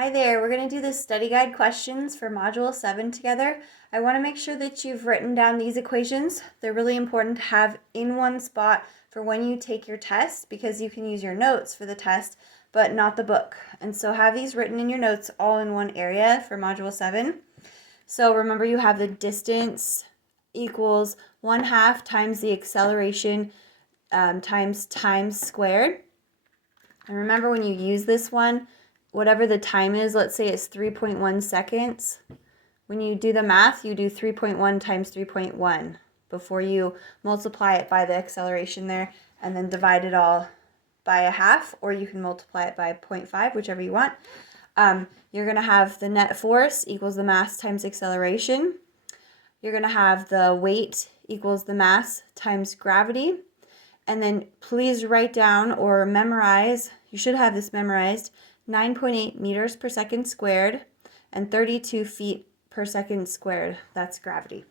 Hi there, we're going to do the study guide questions for Module 7 together. I want to make sure that you've written down these equations. They're really important to have in one spot for when you take your test because you can use your notes for the test, but not the book. And so have these written in your notes all in one area for Module 7. So remember you have the distance equals 1/2 times the acceleration times time squared. And remember when you use this one, whatever the time is, let's say it's 3.1 seconds. When you do the math, you do 3.1 times 3.1 before you multiply it by the acceleration there and then divide it all by 1/2, or you can multiply it by 0.5, whichever you want. You're going to have the net force equals the mass times acceleration. You're going to have the weight equals the mass times gravity. And then please write down or memorize, you should have this memorized, 9.8 meters per second squared and 32 feet per second squared. That's gravity.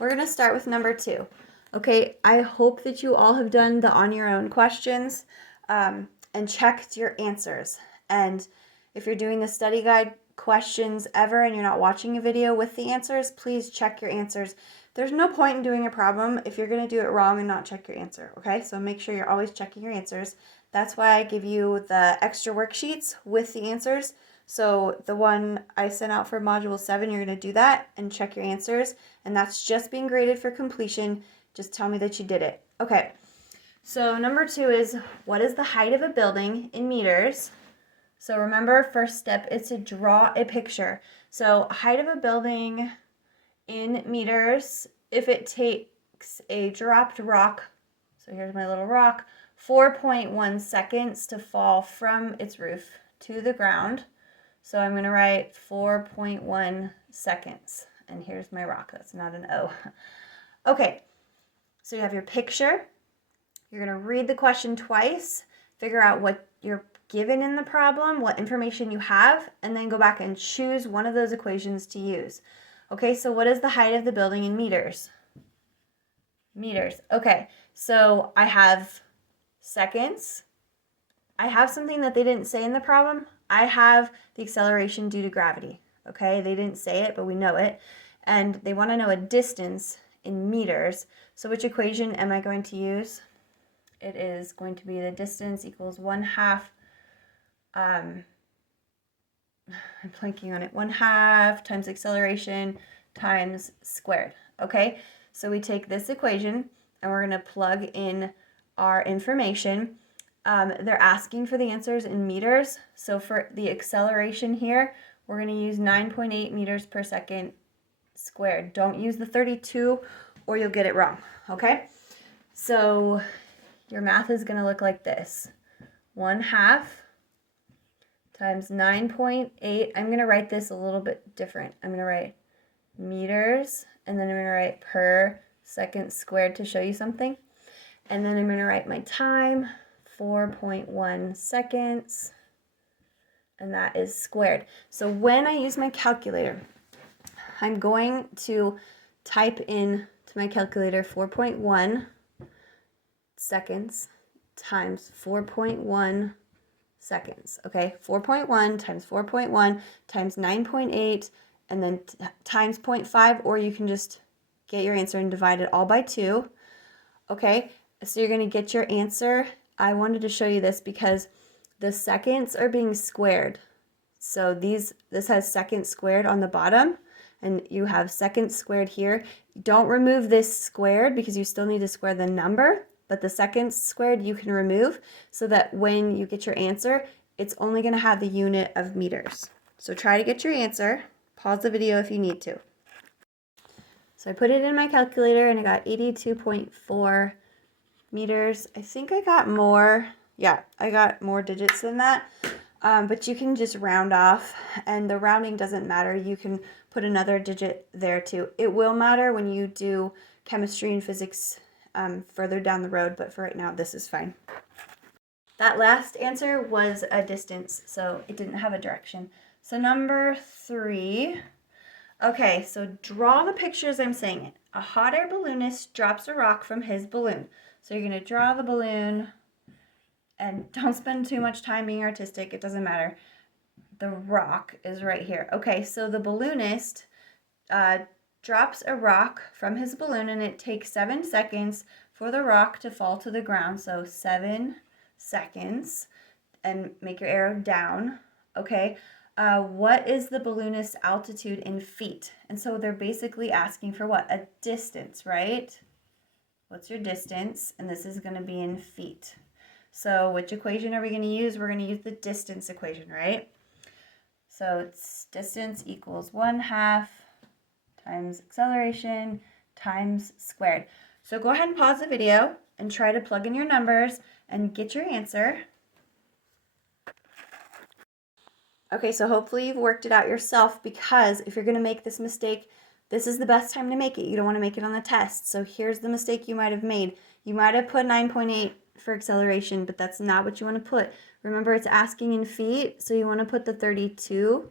We're going to start with number 2. Okay, I hope that you all have done the on your own questions and checked your answers. And if you're doing the study guide questions ever and you're not watching a video with the answers, please check your answers. There's no point in doing a problem if you're going to do it wrong and not check your answer, okay? So make sure you're always checking your answers. That's why I give you the extra worksheets with the answers. So the one I sent out for Module 7, you're going to do that and check your answers. And that's just being graded for completion. Just tell me that you did it. Okay, so number 2 is, what is the height of a building in meters? So remember, first step is to draw a picture. So height of a building in meters, if it takes a dropped rock, so here's my little rock, 4.1 seconds to fall from its roof to the ground. So I'm going to write 4.1 seconds. And here's my rock. That's not an O. Okay, so you have your picture. You're going to read the question twice, figure out what you're given in the problem, what information you have, and then go back and choose one of those equations to use. Okay, so what is the height of the building in meters? Meters. Okay, so I have seconds. I have something that they didn't say in the problem. I have the acceleration due to gravity. Okay, they didn't say it, but we know it. And they want to know a distance in meters. So which equation am I going to use? It is going to be the distance equals 1/2. I'm blanking on it. 1/2 times acceleration times squared. Okay, so we take this equation and we're going to plug in our information. They're asking for the answers in meters. So for the acceleration here, we're going to use 9.8 meters per second squared. Don't use the 32 or you'll get it wrong. Okay, so your math is going to look like this. 1/2 times 9.8. I'm going to write this a little bit different. I'm going to write meters, and then I'm going to write per second squared to show you something. And then I'm going to write my time, 4.1 seconds, and that is squared. So when I use my calculator, I'm going to type in to my calculator 4.1 seconds times 4.1 seconds. Okay, 4.1 times 4.1 times 9.8 and then times 0.5, or you can just get your answer and divide it all by 2. Okay, so you're going to get your answer. I wanted to show you this because the seconds are being squared. So this has seconds squared on the bottom, and you have seconds squared here. Don't remove this squared because you still need to square the number, but the seconds squared you can remove so that when you get your answer, it's only going to have the unit of meters. So try to get your answer. Pause the video if you need to. So I put it in my calculator and I got 82.4 meters. I think I got more. Yeah, I got more digits than that. But you can just round off, and the rounding doesn't matter. You can put another digit there too. It will matter when you do chemistry and physics further down the road, but for right now, this is fine. That last answer was a distance, so it didn't have a direction. So number 3, okay, so draw the picture as I'm saying it. A hot air balloonist drops a rock from his balloon. So you're going to draw the balloon, And don't spend too much time being artistic. It doesn't matter. The rock is right here. Okay, so the balloonist drops a rock from his balloon, and it takes 7 seconds for the rock to fall to the ground. So 7 seconds, and make your arrow down. Okay, what is the balloonist's altitude in feet? And so they're basically asking for what? A distance, right? What's your distance? And this is going to be in feet. So which equation are we going to use? We're going to use the distance equation, right? So it's distance equals 1/2 times acceleration times squared. So go ahead and pause the video and try to plug in your numbers and get your answer. Okay, so hopefully you've worked it out yourself, because if you're going to make this mistake, this is the best time to make it. You don't want to make it on the test. So here's the mistake you might have made. You might have put 9.8 for acceleration, but that's not what you want to put. Remember, it's asking in feet, so you want to put the 32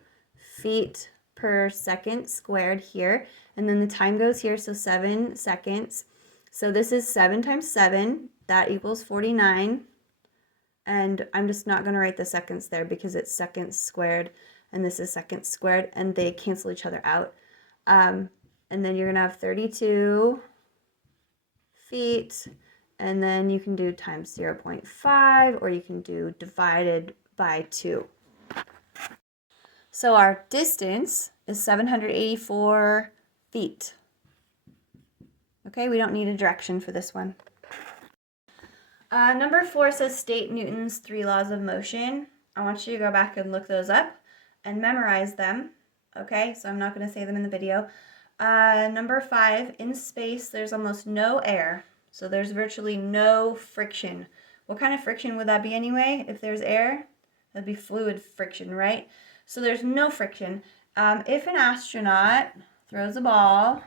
feet per second squared here, and then the time goes here, so 7 seconds. So this is 7 times 7, that equals 49, and I'm just not going to write the seconds there because it's seconds squared, and this is seconds squared, and they cancel each other out. And then you're going to have 32 feet, and then you can do times 0.5, or you can do divided by 2. So our distance is 784 feet. Okay, we don't need a direction for this one. Number 4 says state Newton's 3 laws of motion. I want you to go back and look those up and memorize them. Okay, so I'm not going to say them in the video. Number 5, in space there's almost no air, so there's virtually no friction. What kind of friction would that be anyway? If there's air, that'd be fluid friction, right? So there's no friction. If an astronaut throws a ball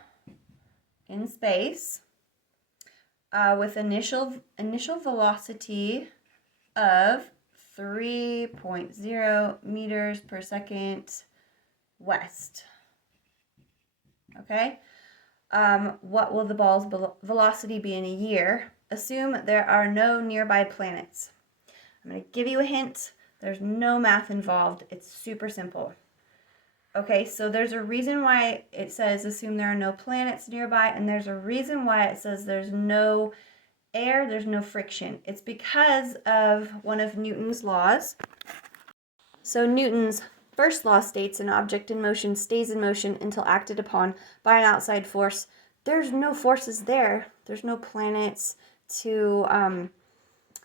in space with initial velocity of 3.0 meters per second west, okay, what will the ball's velocity be in a year? Assume there are no nearby planets. I'm going to give you a hint. There's no math involved. It's super simple. Okay, so there's a reason why it says assume there are no planets nearby, and there's a reason why it says there's no air, there's no friction. It's because of one of Newton's laws. So Newton's first law states an object in motion stays in motion until acted upon by an outside force. There's no forces there. There's no planets to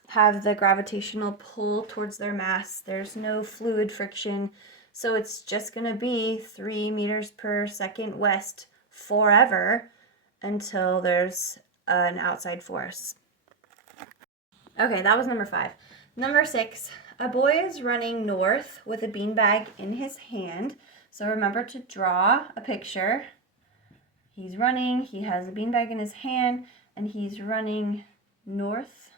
have the gravitational pull towards their mass. There's no fluid friction. So it's just going to be 3 meters per second west forever until there's an outside force. Okay, that was number 5. Number 6, a boy is running north with a beanbag in his hand. So remember to draw a picture. He's running, he has a beanbag in his hand, and he's running north.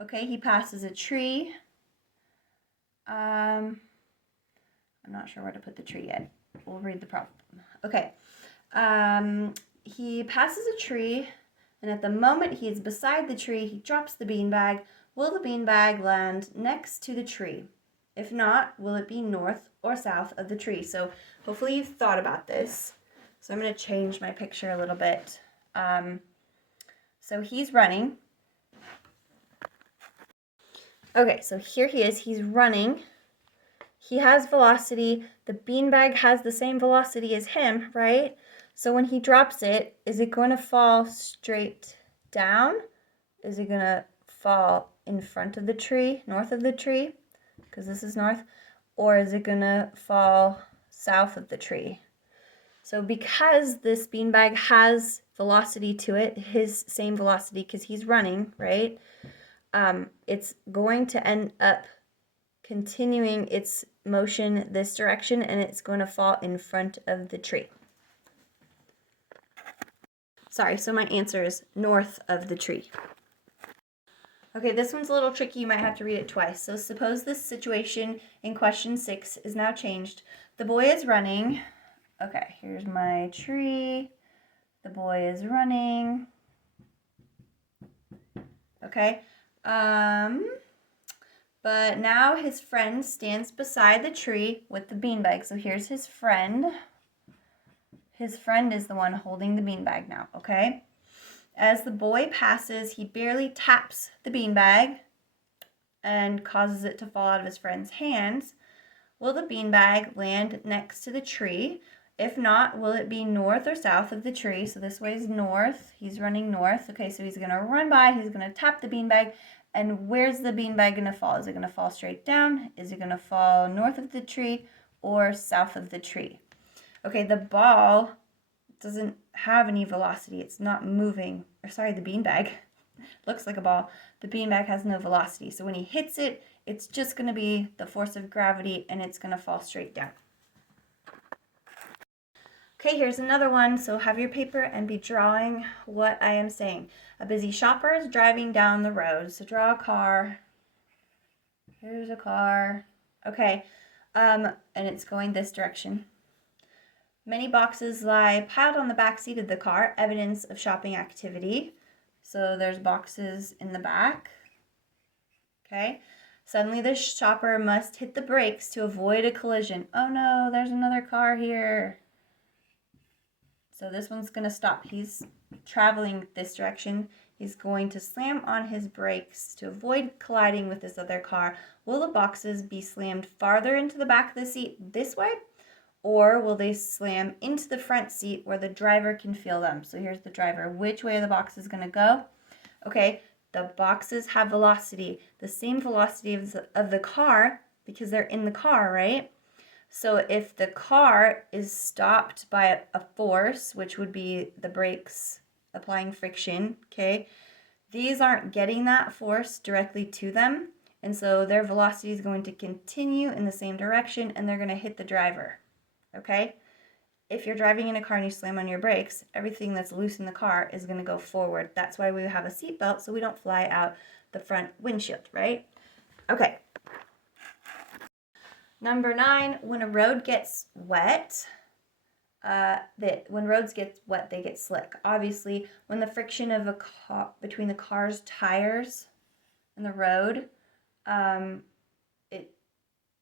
Okay, he passes a tree. I'm not sure where to put the tree yet. We'll read the problem. Okay. He passes a tree, and at the moment he is beside the tree, he drops the beanbag. Will the beanbag land next to the tree? If not, will it be north or south of the tree? So hopefully you've thought about this. So I'm going to change my picture a little bit. So he's running. Okay, so here he is. He's running. He has velocity. The beanbag has the same velocity as him, right? So when he drops it, is it going to fall straight down? Is it going to fall in front of the tree, north of the tree? Because this is north. Or is it going to fall south of the tree? So because this beanbag has velocity to it, his same velocity because he's running, right? It's going to end up continuing its motion this direction, and it's going to fall in front of the tree. Sorry, so my answer is north of the tree. Okay, this one's a little tricky. You might have to read it twice. So suppose this situation in question 6 is now changed. The boy is running. Okay, here's my tree. The boy is running. okay? But now his friend stands beside the tree with the beanbag. So here's his friend. His friend is the one holding the beanbag now, okay? As the boy passes, he barely taps the beanbag and causes it to fall out of his friend's hands. Will the beanbag land next to the tree? If not, will it be north or south of the tree? So this way is north. He's running north. Okay, so he's going to run by. He's going to tap the beanbag. And where's the beanbag going to fall? Is it going to fall straight down? Is it going to fall north of the tree or south of the tree? Okay, the ball doesn't have any velocity. It's not moving. Or sorry, the beanbag looks like a ball. The beanbag has no velocity. So when he hits it, it's just going to be the force of gravity and it's going to fall straight down. Okay, here's another one. So have your paper and be drawing what I am saying. A busy shopper is driving down the road. So draw a car. Here's a car. Okay, and it's going this direction. Many boxes lie piled on the back seat of the car, evidence of shopping activity. So there's boxes in the back. Okay. Suddenly the shopper must hit the brakes to avoid a collision. Oh no, there's another car here. So this one's going to stop. He's traveling this direction. He's going to slam on his brakes to avoid colliding with this other car. Will the boxes be slammed farther into the back of the seat this way? Or will they slam into the front seat where the driver can feel them? So here's the driver. Which way are the boxes going to go? Okay, the boxes have velocity, the same velocity of the car because they're in the car, right? So if the car is stopped by a force, which would be the brakes applying friction, okay, these aren't getting that force directly to them. And so their velocity is going to continue in the same direction and they're going to hit the driver, okay? If you're driving in a car and you slam on your brakes, everything that's loose in the car is going to go forward. That's why we have a seatbelt so we don't fly out the front windshield, right? Okay. Number 9, when a road gets wet, when roads get wet, they get slick. Obviously, when the friction of a car between the car's tires and the road, it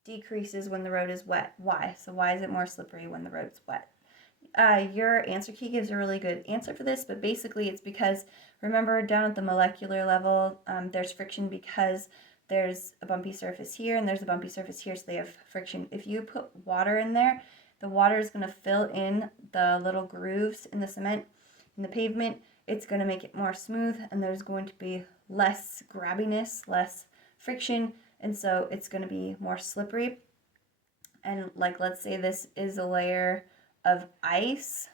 decreases when the road is wet. Why? So why is it more slippery when the road's wet? Your answer key gives a really good answer for this, but basically it's because, remember, down at the molecular level, there's friction because there's a bumpy surface here and there's a bumpy surface here, so they have friction. If you put water in there, the water is going to fill in the little grooves in the cement, in the pavement. It's going to make it more smooth, and there's going to be less grabbiness, less friction, and so it's going to be more slippery. And like, let's say this is a layer of ice,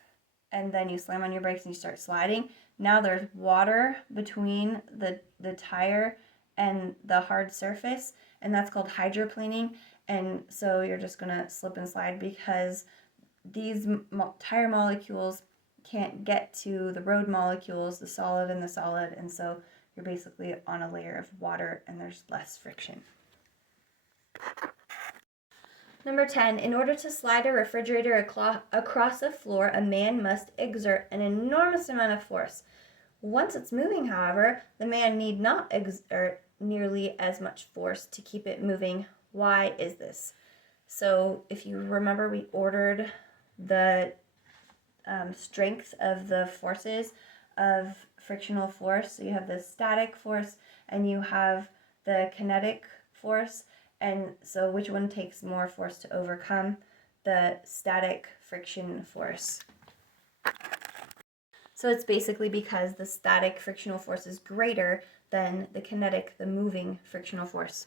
and then you slam on your brakes and you start sliding. Now there's water between the tire and the hard surface, and that's called hydroplaning. And so you're just going to slip and slide because these tire molecules can't get to the road molecules, the solid and the solid, and so you're basically on a layer of water and there's less friction. Number 10, in order to slide a refrigerator across a floor, a man must exert an enormous amount of force. Once it's moving, however, the man need not exert nearly as much force to keep it moving. Why is this? So if you remember, we ordered the strength of the forces of frictional force. So you have the static force and you have the kinetic force. And so which one takes more force to overcome? The static friction force. So it's basically because the static frictional force is greater than the kinetic, the moving frictional force.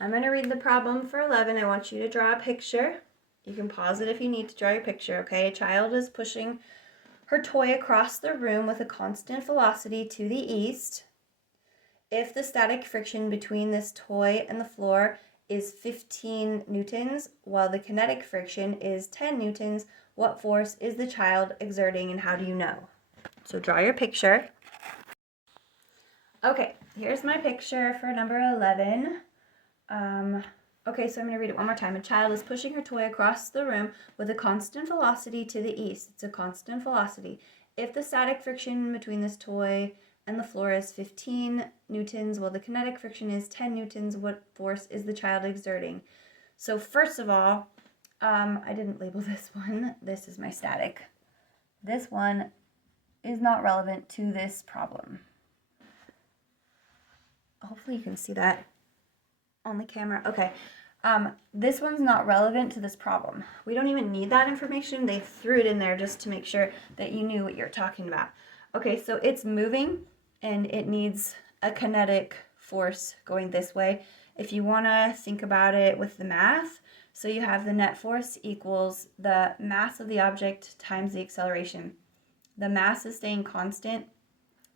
I'm going to read the problem for 11. I want you to draw a picture. You can pause it if you need to draw your picture, okay? A child is pushing her toy across the room with a constant velocity to the east. If the static friction between this toy and the floor is 15 newtons, while the kinetic friction is 10 newtons, what force is the child exerting and how do you know? So draw your picture. Okay, here's my picture for number 11. Okay, so I'm going to read it one more time. A child is pushing her toy across the room with a constant velocity to the east. It's a constant velocity. If the static friction between this toy and the floor is 15 newtons, while the kinetic friction is 10 newtons. What force is the child exerting? So first of all, I didn't label this one. This is my static. This one is not relevant to this problem. Hopefully you can see that on the camera. Okay. This one's not relevant to this problem. We don't even need that information. They threw it in there just to make sure that you knew what you're talking about. Okay, so it's moving and it needs a kinetic force going this way. If you want to think about it with the math, so you have the net force equals the mass of the object times the acceleration. The mass is staying constant.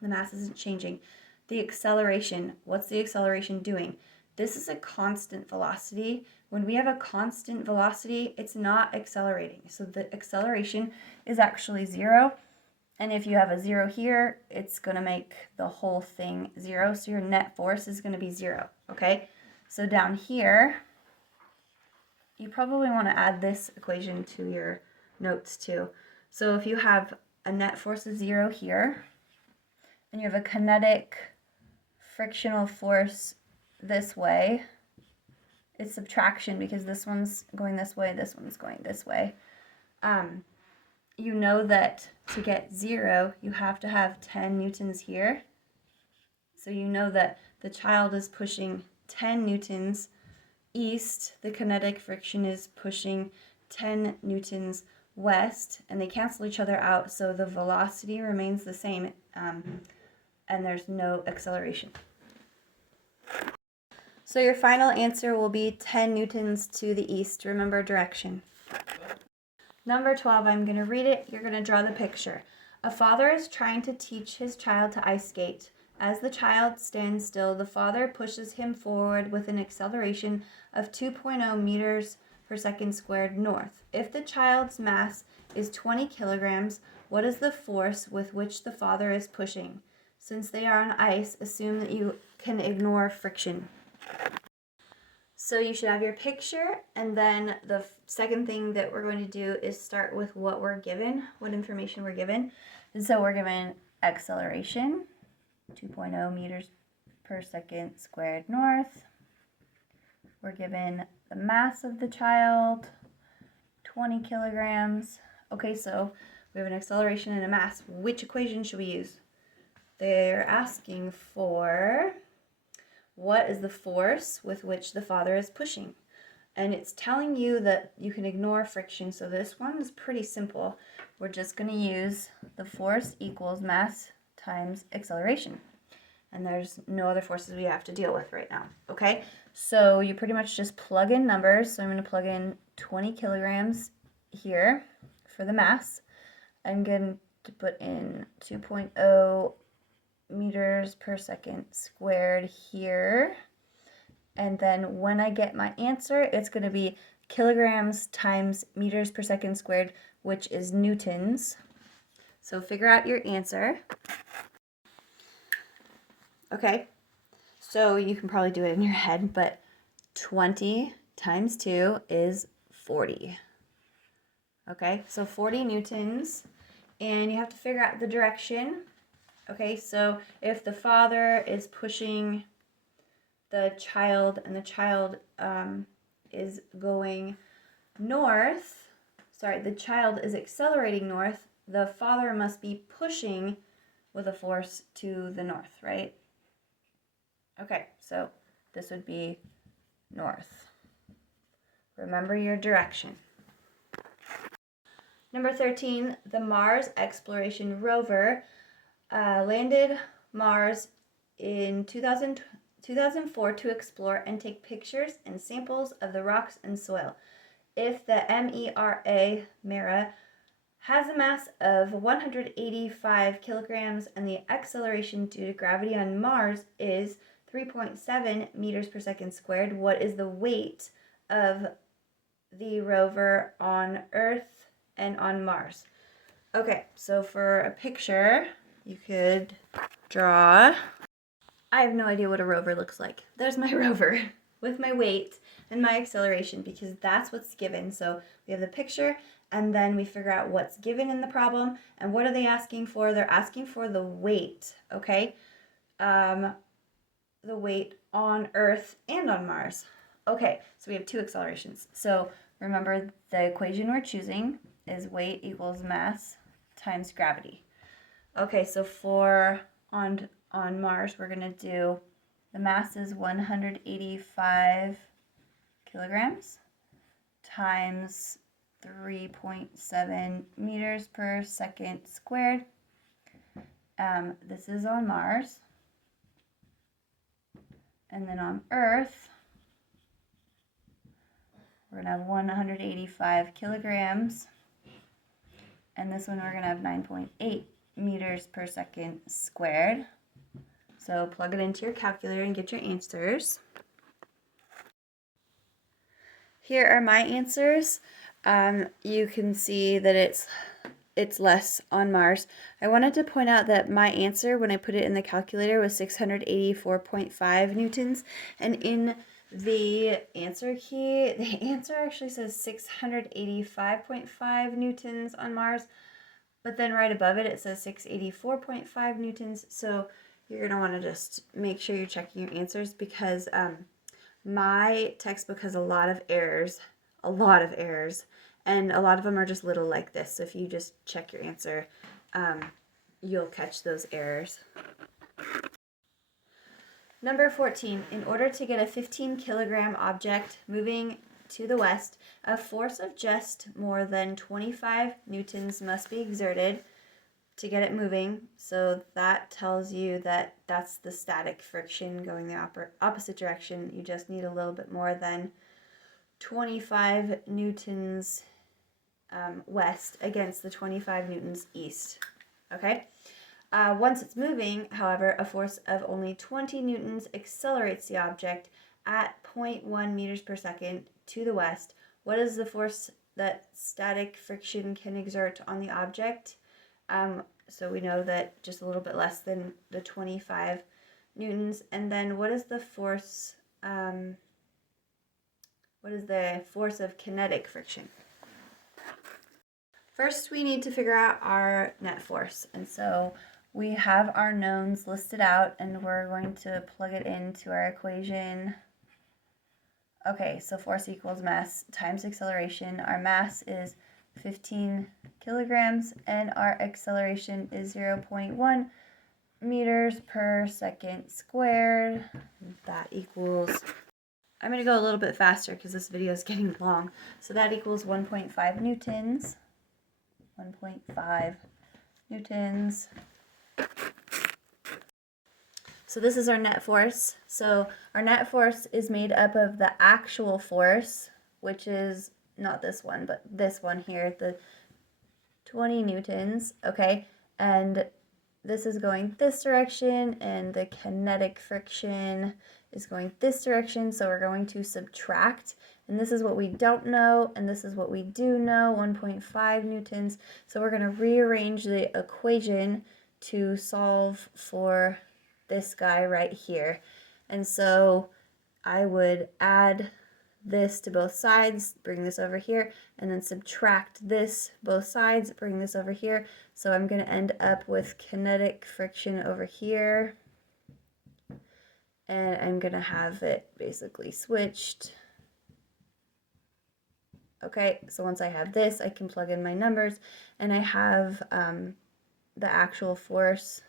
The mass isn't changing. The acceleration, what's the acceleration doing? This is a constant velocity. When we have a constant velocity, it's not accelerating. So the acceleration is actually 0. And if you have a 0 here, it's going to make the whole thing 0. So your net force is going to be 0. Okay? So down here, you probably want to add this equation to your notes too. So if you have a net force of 0 here, and you have a kinetic frictional force this way, it's subtraction because this one's going this way, this one's going this way. You know that to get 0, you have to have 10 newtons here. So you know that the child is pushing 10 newtons east, the kinetic friction is pushing 10 newtons west, and they cancel each other out, so the velocity remains the same, and there's no acceleration. So your final answer will be 10 newtons to the east. Remember direction. Number 12, I'm going to read it. You're going to draw the picture. A father is trying to teach his child to ice skate. As the child stands still, the father pushes him forward with an acceleration of 2.0 meters per second squared north. If the child's mass is 20 kilograms, what is the force with which the father is pushing? Since they are on ice, assume that you can ignore friction. So you should have your picture, and then the second thing that we're going to do is start with what we're given, what information we're given. And so we're given acceleration, 2.0 meters per second squared north. We're given the mass of the child, 20 kilograms. Okay, so we have an acceleration and a mass. Which equation should we use? They're asking for what is the force with which the father is pushing. And it's telling you that you can ignore friction. So this one is pretty simple. We're just going to use the force equals mass times acceleration. And there's no other forces we have to deal with right now. Okay, so you pretty much just plug in numbers. So I'm going to plug in 20 kilograms here for the mass. I'm going to put in 2.0 meters per second squared here. And then when I get my answer, it's going to be kilograms times meters per second squared, which is newtons. So figure out your answer. Okay, so you can probably do it in your head, but 20 times 2 is 40. Okay, so 40 newtons, and you have to figure out the direction. Okay, so if the father is pushing the child and the child is going north, the child is accelerating north, the father must be pushing with a force to the north, right? Okay, so this would be north. Remember your direction. Number 13, the Mars Exploration Rover landed Mars in 2004 to explore and take pictures and samples of the rocks and soil. If the MERA has a mass of 185 kilograms and the acceleration due to gravity on Mars is 3.7 meters per second squared, what is the weight of the rover on Earth and on Mars? Okay, so for a picture, you could draw. I have no idea what a rover looks like. There's my rover with my weight and my acceleration because that's what's given. So we have the picture and then we figure out what's given in the problem. And what are they asking for? They're asking for the weight, okay? The weight on Earth and on Mars. Okay, so we have two accelerations. So remember, the equation we're choosing is weight equals mass times gravity. Okay, so for on Mars, we're going to do, the mass is 185 kilograms times 3.7 meters per second squared. This is on Mars. And then on Earth, we're going to have 185 kilograms. And this one we're going to have 9.8 meters per second squared. So plug it into your calculator and get your answers. Here are my answers. You can see that it's less on Mars. I wanted to point out that my answer, when I put it in the calculator, was 684.5 newtons. And in the answer key, the answer actually says 685.5 newtons on Mars. But then right above it, it says 684.5 newtons. So you're going to want to just make sure you're checking your answers, because my textbook has a lot of errors, and a lot of them are just little like this. So if you just check your answer, you'll catch those errors. Number 14, in order to get a 15 kilogram object moving to the west, a force of just more than 25 newtons must be exerted to get it moving. So that tells you that that's the static friction going the opposite direction. You just need a little bit more than 25 newtons west against the 25 newtons east. Okay? Once it's moving, however, a force of only 20 newtons accelerates the object at 0.1 meters per second to the west. What is the force that static friction can exert on the object? So we know that just a little bit less than the 25 newtons. And then what is the force, of kinetic friction? First, we need to figure out our net force. And so we have our knowns listed out, and we're going to plug it into our equation. Okay, so force equals mass times acceleration. Our mass is 15 kilograms, and our acceleration is 0.1 meters per second squared. That equals, I'm going to go a little bit faster because this video is getting long. So that equals 1.5 newtons. 1.5 newtons. So this is our net force. So our net force is made up of the actual force, which is not this one, but this one here, the 20 newtons, okay? And this is going this direction, and the kinetic friction is going this direction, so we're going to subtract. And this is what we don't know, and this is what we do know, 1.5 newtons. So we're going to rearrange the equation to solve for this guy right here. And so I would add this to both sides, bring this over here, and then subtract this both sides, bring this over here. So I'm going to end up with kinetic friction over here, and I'm going to have it basically switched. Okay, so once I have this, I can plug in my numbers, and I have the actual force,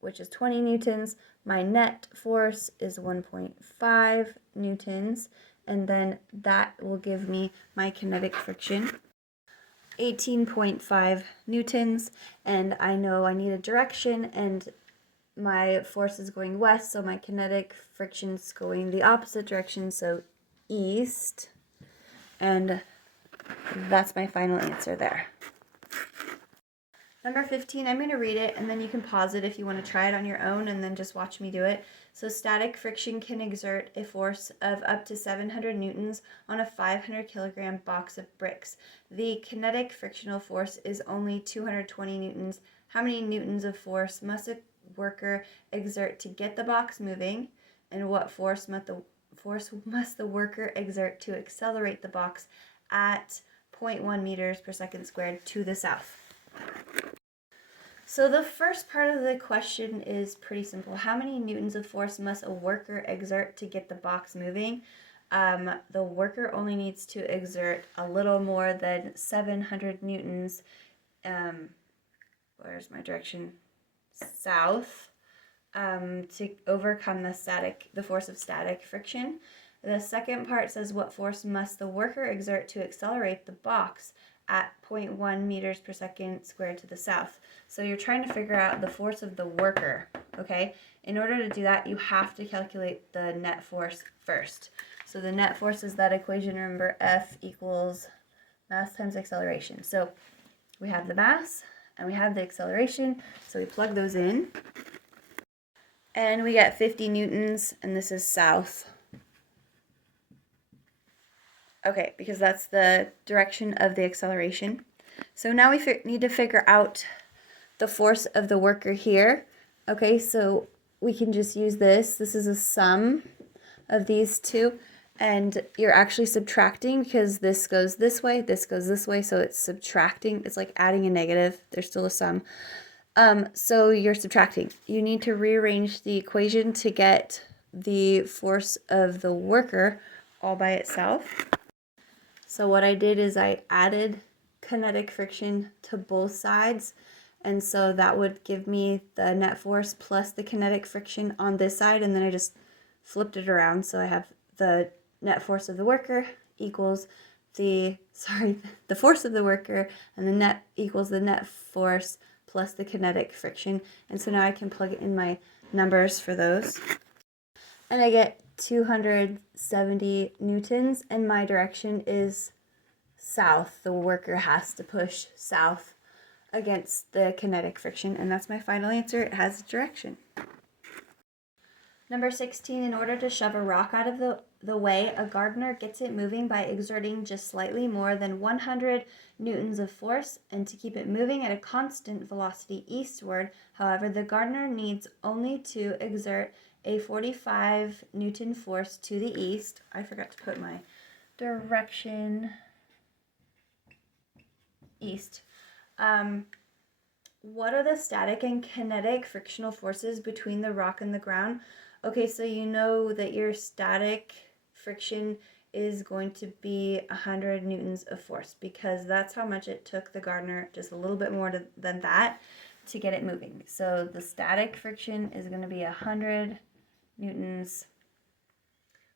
which is 20 newtons. My net force is 1.5 newtons, and then that will give me my kinetic friction, 18.5 newtons, and I know I need a direction, and my force is going west, so my kinetic friction is going the opposite direction, so east, and that's my final answer there. Number 15, I'm going to read it, and then you can pause it if you want to try it on your own and then just watch me do it. So static friction can exert a force of up to 700 newtons on a 500 kilogram box of bricks. The kinetic frictional force is only 220 newtons. How many newtons of force must a worker exert to get the box moving? And what force must the worker exert to accelerate the box at 0.1 meters per second squared to the south. So the first part of the question is pretty simple. How many newtons of force must a worker exert to get the box moving? The worker only needs to exert a little more than 700 newtons. Where's my direction? South. To overcome the force of static friction. The second part says, what force must the worker exert to accelerate the box at 0.1 meters per second squared to the south? So you're trying to figure out the force of the worker, okay? In order to do that, you have to calculate the net force first. So the net force is that equation, remember, F equals mass times acceleration. So we have the mass and we have the acceleration, so we plug those in. And we get 50 newtons, and this is south. Okay, because that's the direction of the acceleration. So now we need to figure out the force of the worker here. Okay, so we can just use this. This is a sum of these two, and you're actually subtracting because this goes this way, this goes this way, so it's subtracting. It's like adding a negative. There's still a sum. So you're subtracting. You need to rearrange the equation to get the force of the worker all by itself. So what I did is I added kinetic friction to both sides, and so that would give me the net force plus the kinetic friction on this side, and then I just flipped it around, so I have the net force of the worker equals the force of the worker, and the net equals the net force plus the kinetic friction. And so now I can plug in my numbers for those. And I get 270 newtons, and my direction is south. The worker has to push south against the kinetic friction, and that's my final answer. It has a direction. Number 16, in order to shove a rock out of the way, a gardener gets it moving by exerting just slightly more than 100 newtons of force, and to keep it moving at a constant velocity eastward. However, the gardener needs only to exert a 45 Newton force to the east. I forgot to put my direction east. What are the static and kinetic frictional forces between the rock and the ground? Okay, so you know that your static friction is going to be 100 newtons of force, because that's how much it took the gardener, just a little bit more than that, to get it moving. So the static friction is going to be 100 newtons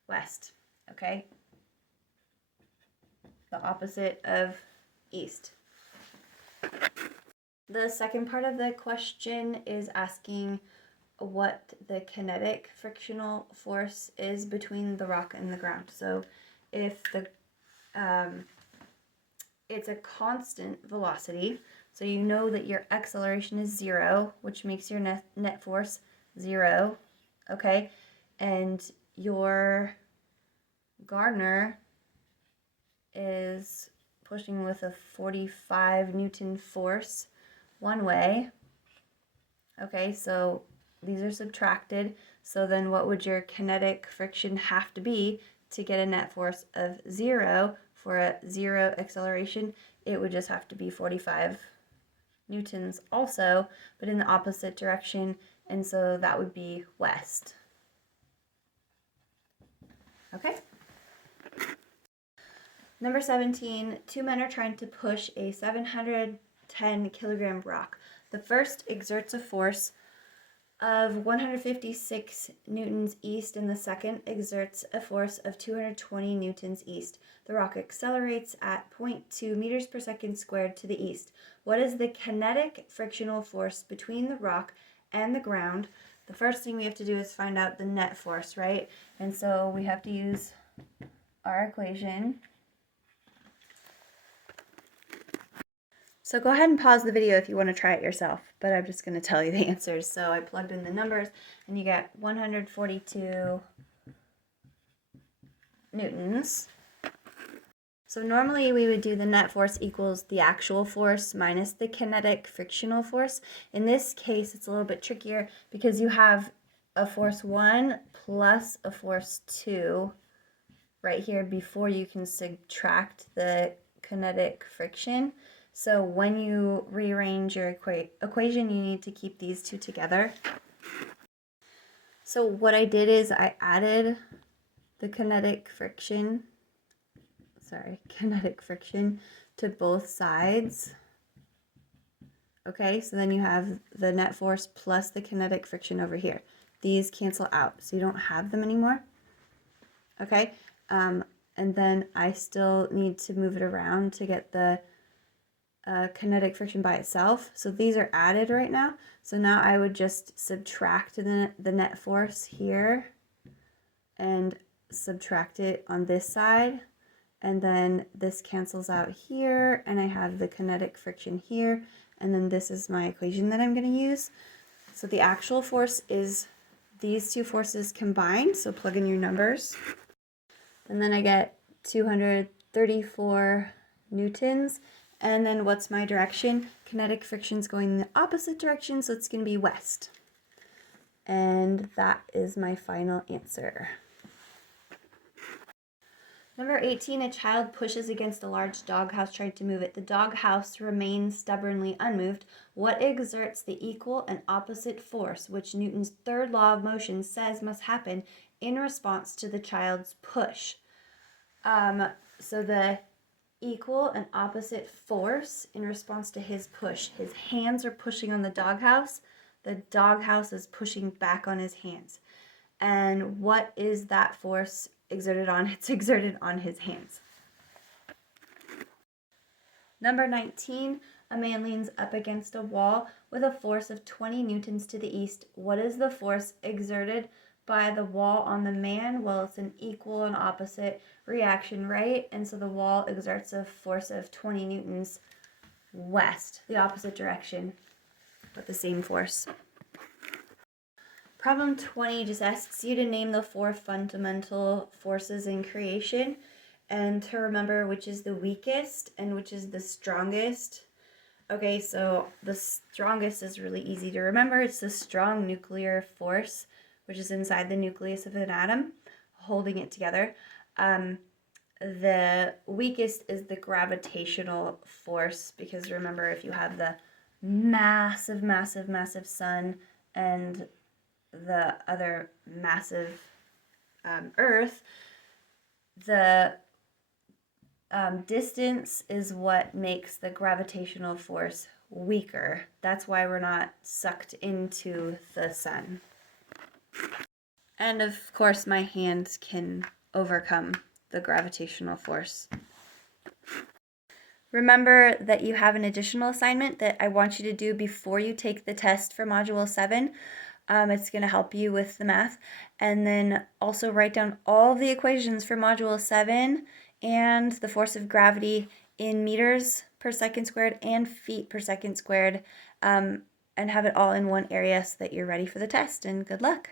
west, okay? The opposite of east. The second part of the question is asking what the kinetic frictional force is between the rock and the ground. So if it's a constant velocity, so you know that your acceleration is 0, which makes your net force 0, okay? And your gardener is pushing with a 45 Newton force one way. Okay, so these are subtracted. So then what would your kinetic friction have to be to get a net force of 0 for a 0 acceleration? It would just have to be 45 newtons also, but in the opposite direction, and so that would be west. Okay? Number 17, two men are trying to push a 710 kilogram rock. The first exerts a force of 156 newtons east, and the second exerts a force of 220 newtons east. The rock accelerates at 0.2 meters per second squared to the east. What is the kinetic frictional force between the rock and the ground? The first thing we have to do is find out the net force, right? And so we have to use our equation. So go ahead and pause the video if you want to try it yourself, but I'm just going to tell you the answers. So I plugged in the numbers, and you get 142 newtons. So normally we would do the net force equals the actual force minus the kinetic frictional force. In this case, it's a little bit trickier because you have a force 1 plus a force 2 right here before you can subtract the kinetic friction. So when you rearrange your equation, you need to keep these two together. So what I did is I added the kinetic friction to both sides. Okay, so then you have the net force plus the kinetic friction over here. These cancel out, so you don't have them anymore. Okay, and then I still need to move it around to get the kinetic friction by itself. So these are added right now. So now I would just subtract the net force here and subtract it on this side. And then this cancels out here, and I have the kinetic friction here. And then this is my equation that I'm going to use. So the actual force is these two forces combined. So plug in your numbers. And then I get 234 newtons. And then what's my direction? Kinetic friction is going in the opposite direction, so it's going to be west. And that is my final answer. Number 18, a child pushes against a large doghouse trying to move it. The doghouse remains stubbornly unmoved. What exerts the equal and opposite force, which Newton's third law of motion says must happen in response to the child's push? So the equal and opposite force in response to his push. His hands are pushing on the doghouse. The doghouse is pushing back on his hands. And what is that force exerted on? It's exerted on his hands. Number 19, a man leans up against a wall with a force of 20 newtons to the east. What is the force exerted by the wall on the man? Well, it's an equal and opposite reaction, right? And so the wall exerts a force of 20 newtons west, the opposite direction, but the same force. Problem 20 just asks you to name the 4 fundamental forces in creation and to remember which is the weakest and which is the strongest. Okay, so the strongest is really easy to remember. It's the strong nuclear force, which is inside the nucleus of an atom, holding it together. The weakest is the gravitational force, because remember, if you have the massive, massive, massive sun and the other massive Earth, the distance is what makes the gravitational force weaker. That's why we're not sucked into the sun. And of course, my hands can overcome the gravitational force. Remember that you have an additional assignment that I want you to do before you take the test for Module 7. It's going to help you with the math. And then also write down all the equations for Module 7 and the force of gravity in meters per second squared and feet per second squared, and have it all in one area so that you're ready for the test. And good luck.